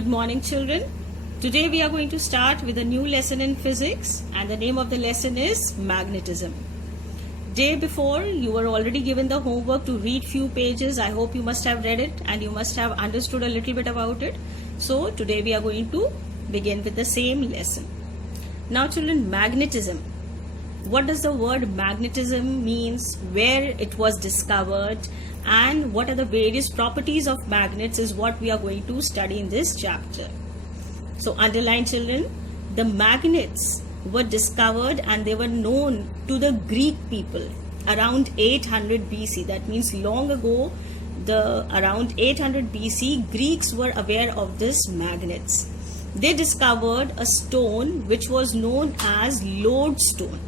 Good morning, children. Today we are going to start with a new lesson in physics, and the name of the lesson is magnetism. Day before, you were already given the homework to read few pages. I hope you must have read it and you must have understood a little bit about it. So today we are going to begin with the same lesson. Now children, magnetism. What does the word magnetism means, where it was discovered, and what are the various properties of magnets is what we are going to study in this chapter. So underline, children, the magnets were discovered and they were known to the Greek people around 800 BC. That means long ago, around 800 BC, Greeks were aware of this magnets. They discovered a stone which was known as lodestone.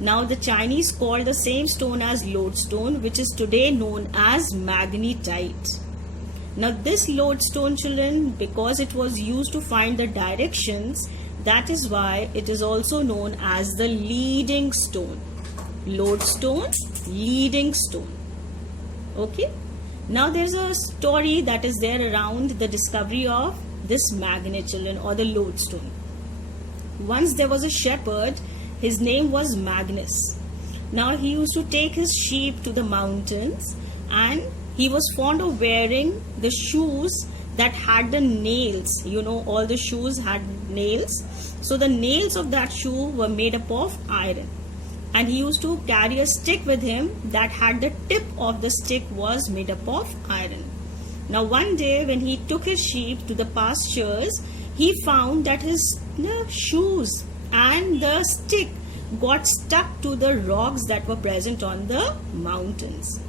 Now the Chinese call the same stone as lodestone, which is today known as magnetite. Now this lodestone, children, because it was used to find the directions, that is why it is also known as the leading stone. Lodestone, leading stone. Okay. Now there's a story that is there around the discovery of this magnet, children, or the lodestone. Once there was a shepherd. His name was Magnus. Now he used to take his sheep to the mountains, and he was fond of wearing the shoes that had the nails. You know, all the shoes had nails. So the nails of that shoe were made up of iron. And he used to carry a stick with him that had the tip of the stick was made up of iron. Now one day when he took his sheep to the pastures, he found that his shoes and the stick got stuck to the rocks that were present on the mountains.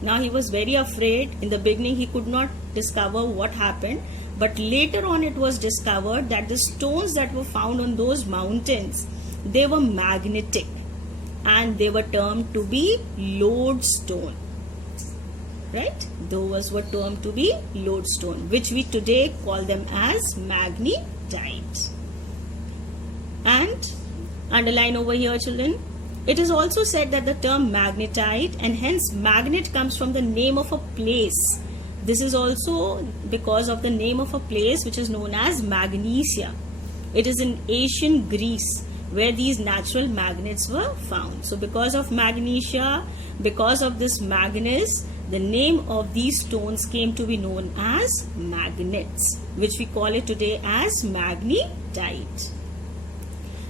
Now he was very afraid. In the beginning he could not discover what happened, but later on it was discovered that the stones that were found on those mountains, they were magnetic and they were termed to be lodestone. Right? Those were termed to be lodestone, which we today call them as magnetite. And underline over here, children, it is also said that the term magnetite, and hence magnet, comes from the name of a place. This is also because of the name of a place which is known as Magnesia. It is in ancient Greece where these natural magnets were found. So because of Magnesia, because of this Magnus, the name of these stones came to be known as magnets, which we call it today as magnetite.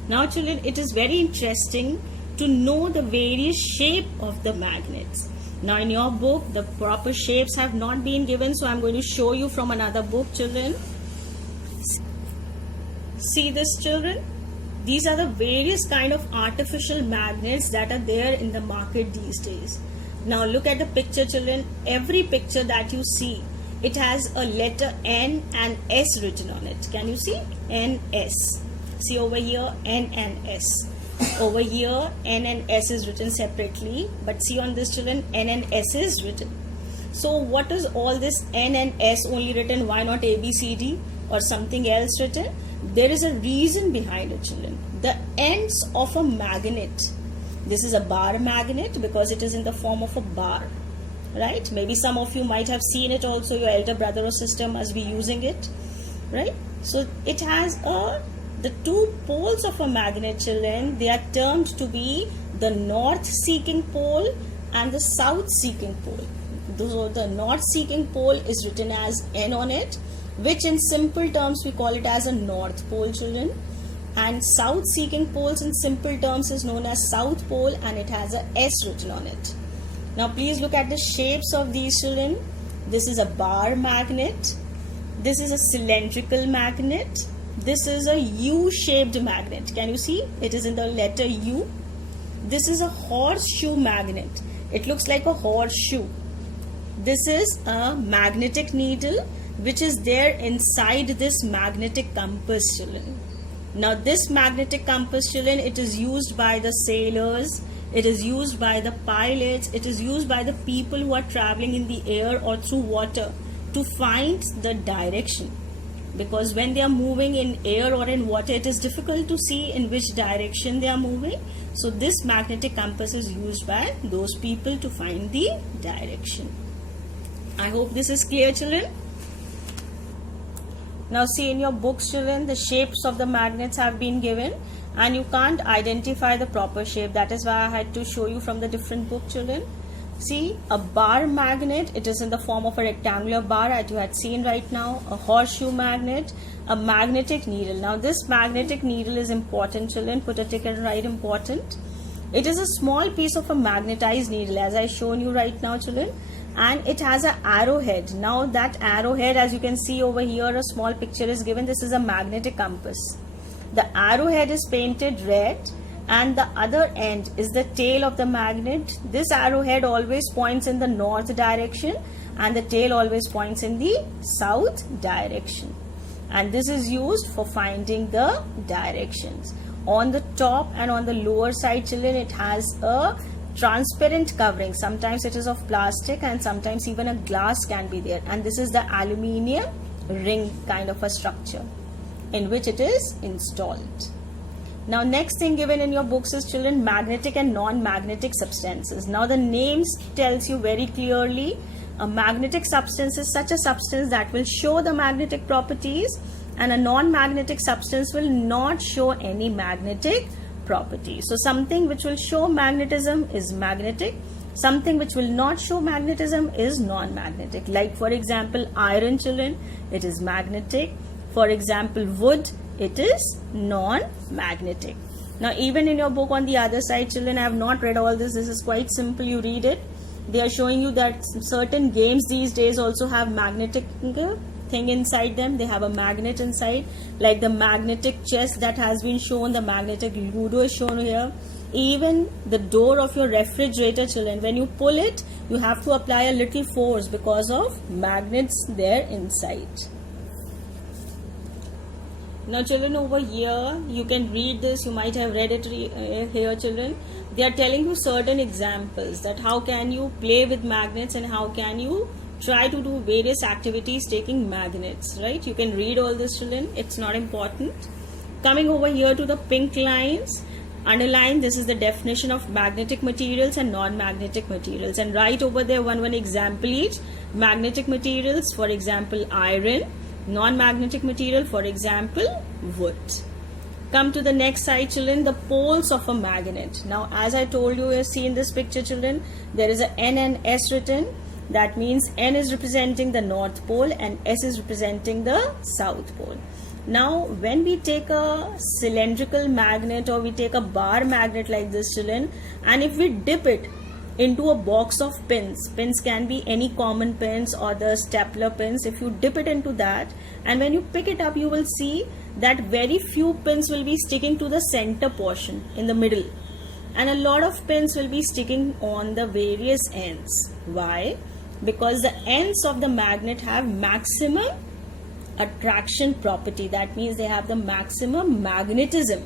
Now children, it is very interesting to know the various shape of the magnets. Now in your book, the proper shapes have not been given, so I am going to show you from another book, children. See this, children? These are the various kind of artificial magnets that are there in the market these days. Now look at the picture, children. Every picture that you see, it has a letter N and S written on it. Can you see? N, S. See over here, N and S. Over here, N and S is written separately. But see on this, children, N and S is written. So what is all this N and S only written? Why not A, B, C, D or something else written? There is a reason behind it, children. The ends of a magnet. This is a bar magnet because it is in the form of a bar. Right? Maybe some of you might have seen it also. Your elder brother or sister must be using it. Right? So it has the two poles of a magnet, children, they are termed to be the north-seeking pole and the south-seeking pole. So the north-seeking pole is written as N on it, which in simple terms we call it as a north pole, children. And south-seeking poles in simple terms is known as south pole, and it has a S written on it. Now please look at the shapes of these, children. This is a bar magnet. This is a cylindrical magnet. This is a U-shaped magnet. Can you see? It is in the letter U. This is a horseshoe magnet. It looks like a horseshoe. This is a magnetic needle which is there inside this magnetic compass, children. Now this magnetic compass, children, it is used by the sailors. It is used by the pilots. It is used by the people who are traveling in the air or through water to find the direction. Because when they are moving in air or in water, it is difficult to see in which direction they are moving. So this magnetic compass is used by those people to find the direction. I hope this is clear, children. Now see, in your books, children, the shapes of the magnets have been given and you can't identify the proper shape. That is why I had to show you from the different book, children. See, a bar magnet, it is in the form of a rectangular bar as you had seen right now. A horseshoe magnet, a magnetic needle. Now this magnetic needle is important, children. Put a tick and write important. It is a small piece of a magnetized needle as I shown you right now, children. And it has an arrowhead. Now that arrowhead, as you can see over here, a small picture is given. This is a magnetic compass. The arrowhead is painted red and the other end is the tail of the magnet. This arrowhead always points in the north direction and the tail always points in the south direction. And this is used for finding the directions. On the top and on the lower side, children, it has a transparent covering. Sometimes it is of plastic and sometimes even a glass can be there, and this is the aluminium ring kind of a structure in which it is installed. Now next thing given in your books is, children, magnetic and non-magnetic substances. Now the names tells you very clearly a magnetic substance is such a substance that will show the magnetic properties, and a non-magnetic substance will not show any magnetic property. So something which will show magnetism is magnetic, something which will not show magnetism is non-magnetic. Like for example, iron, children, it is magnetic. For example, wood, it is non-magnetic. Now even in your book on the other side, children, I have not read all this. This is quite simple, you read it. They are showing you that certain games these days also have magnetic thing inside them. They have a magnet inside, like the magnetic chess that has been shown, the magnetic ludo is shown here. Even the door of your refrigerator, children, when you pull it, you have to apply a little force because of magnets there inside. Now children, over here you can read this, you might have read it here, children. They are telling you certain examples that how can you play with magnets and how can you try to do various activities taking magnets, right? You can read all this, children, it's not important. Coming over here to the pink lines, underline, this is the definition of magnetic materials and non-magnetic materials, and write over there one example each. Magnetic materials, for example, iron. Non-magnetic material, for example, wood. Come to the next side, children, the poles of a magnet. Now as I told you, see in this picture, children, there is a N and S written. That means N is representing the North Pole and S is representing the South Pole. Now when we take a cylindrical magnet or we take a bar magnet like this, children, and if we dip it into a box of pins, pins can be any common pins or the stapler pins, if you dip it into that and when you pick it up, you will see that very few pins will be sticking to the center portion in the middle, and a lot of pins will be sticking on the various ends. Why? Because the ends of the magnet have maximum attraction property. That means they have the maximum magnetism,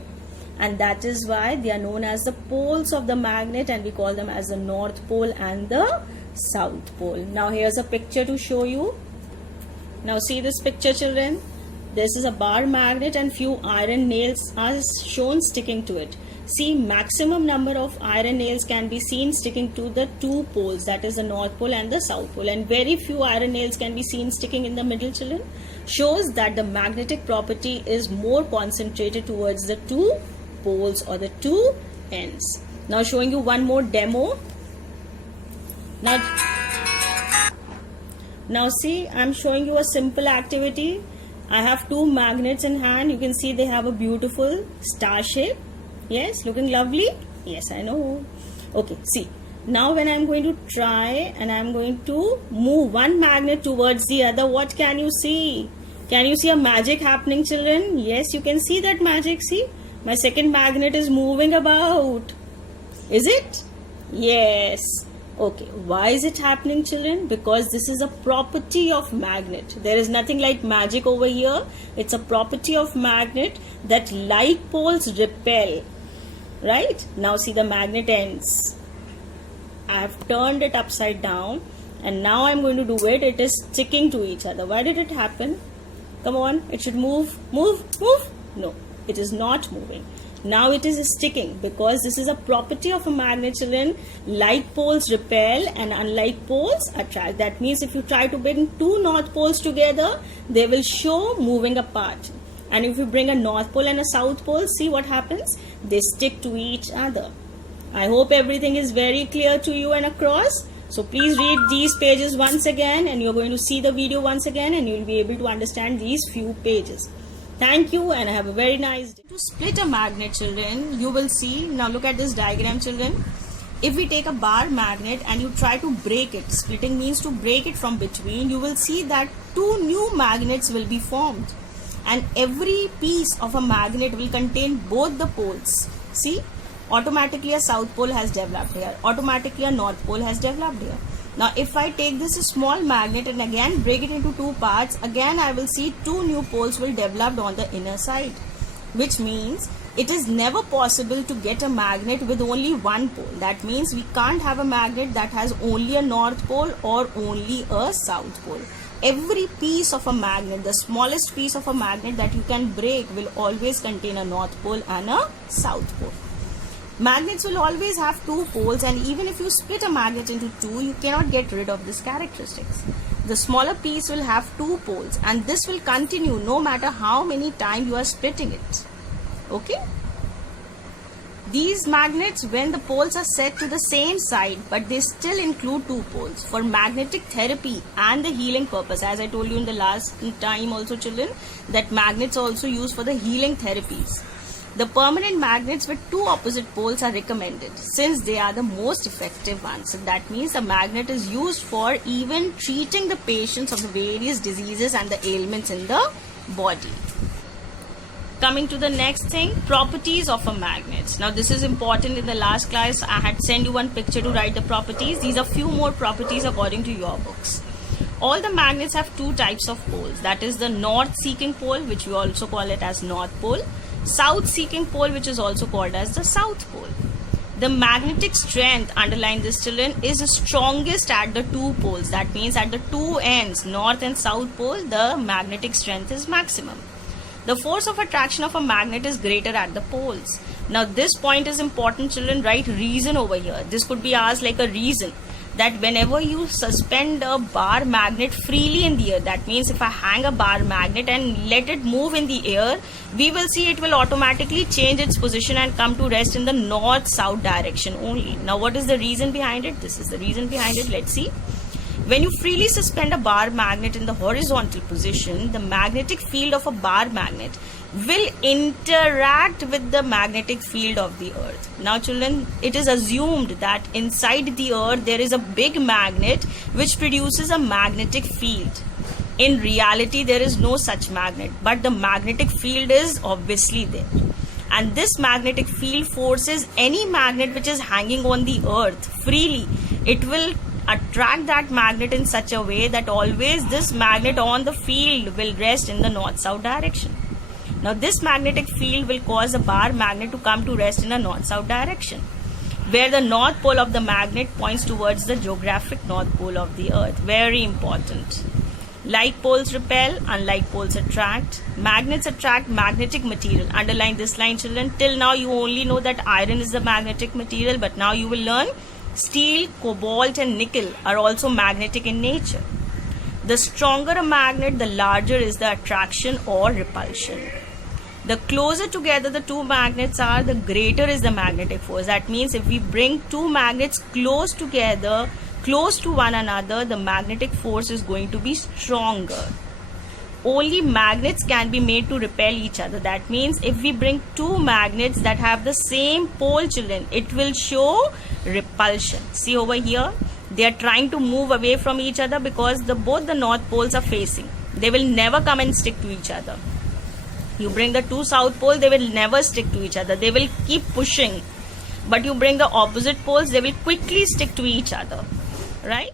and that is why they are known as the poles of the magnet, and we call them as the North Pole and the South Pole. Now here's a picture to show you. Now see this picture, children. This is a bar magnet and few iron nails are shown sticking to it. See, maximum number of iron nails can be seen sticking to the two poles, that is the North Pole and the South Pole, and very few iron nails can be seen sticking in the middle, children. Shows that the magnetic property is more concentrated towards the two poles or the two ends. Now showing you one more demo. Now see, I'm showing you a simple activity. I have two magnets in hand. You can see they have a beautiful star shape. Yes, looking lovely. Yes, I know. Okay, see. Now when I'm going to try and I'm going to move one magnet towards the other, what can you see? Can you see a magic happening, children? Yes, you can see that magic. See, my second magnet is moving about. Is it? Yes. Okay, why is it happening, children? Because this is a property of magnet. There is nothing like magic over here. It's a property of magnet that like poles repel. Right? Now see the magnet ends. I have turned it upside down and now I'm going to do it. It is sticking to each other. Why did it happen? Come on, it should move, move, move. No, it is not moving. Now it is sticking because this is a property of a magnet, children. Like poles repel and unlike poles attract. That means if you try to bring two north poles together, they will show moving apart. And if you bring a north pole and a south pole, see what happens? They stick to each other. I hope everything is very clear to you and across. So please read these pages once again, and you're going to see the video once again, and you'll be able to understand these few pages. Thank you and have a very nice day. To split a magnet, children, you will see, now look at this diagram, children. If we take a bar magnet and you try to break it, splitting means to break it from between, you will see that two new magnets will be formed. And every piece of a magnet will contain both the poles. See, automatically a south pole has developed here. Automatically a north pole has developed here. Now if I take this small magnet and again break it into two parts, again I will see two new poles will develop on the inner side. Which means it is never possible to get a magnet with only one pole. That means we can't have a magnet that has only a north pole or only a south pole. Every piece of a magnet, the smallest piece of a magnet that you can break, will always contain a north pole and a south pole. Magnets will always have two poles, and even if you split a magnet into two, you cannot get rid of this characteristics. The smaller piece will have two poles, and this will continue no matter how many times you are splitting it. Okay? These magnets, when the poles are set to the same side, but they still include two poles for magnetic therapy and the healing purpose. As I told you in the last time also, children, that magnets are also used for the healing therapies. The permanent magnets with two opposite poles are recommended since they are the most effective ones. So that means the magnet is used for even treating the patients of the various diseases and the ailments in the body. Coming to the next thing, properties of a magnet. Now this is important. In the last class I had sent you one picture to write the properties. These are few more properties according to your books. All the magnets have two types of poles. That is the north seeking pole, which we also call it as north pole. South seeking pole, which is also called as the south pole. The magnetic strength, underline this, children, is strongest at the two poles. That means at the two ends, north and south pole, the magnetic strength is maximum. The force of attraction of a magnet is greater at the poles. Now this point is important, children. Write reason over here. This could be asked like a reason, that whenever you suspend a bar magnet freely in the air, that means if I hang a bar magnet and let it move in the air, we will see it will automatically change its position and come to rest in the north-south direction only. Now what is the reason behind it? This is the reason behind it. Let's see. When you freely suspend a bar magnet in the horizontal position, the magnetic field of a bar magnet will interact with the magnetic field of the earth. Now children, it is assumed that inside the earth there is a big magnet which produces a magnetic field. In reality there is no such magnet, but the magnetic field is obviously there. And this magnetic field forces any magnet which is hanging on the earth freely. It will attract that magnet in such a way that always this magnet on the field will rest in the north-south direction. Now this magnetic field will cause a bar magnet to come to rest in a north-south direction, where the north pole of the magnet points towards the geographic north pole of the earth. Very important. Like poles repel, unlike poles attract. Magnets attract magnetic material. Underline this line, children. Till now you only know that iron is the magnetic material, but now you will learn steel, cobalt and nickel are also magnetic in nature. The stronger a magnet, the larger is the attraction or repulsion. The closer together the two magnets are, the greater is the magnetic force. That means if we bring two magnets close together, close to one another, the magnetic force is going to be stronger. Only magnets can be made to repel each other. That means if we bring two magnets that have the same pole, children, it will show repulsion. See over here, they are trying to move away from each other because both the north poles are facing. They will never come and stick to each other. You bring the two south poles, they will never stick to each other. They will keep pushing. But you bring the opposite poles, they will quickly stick to each other. Right?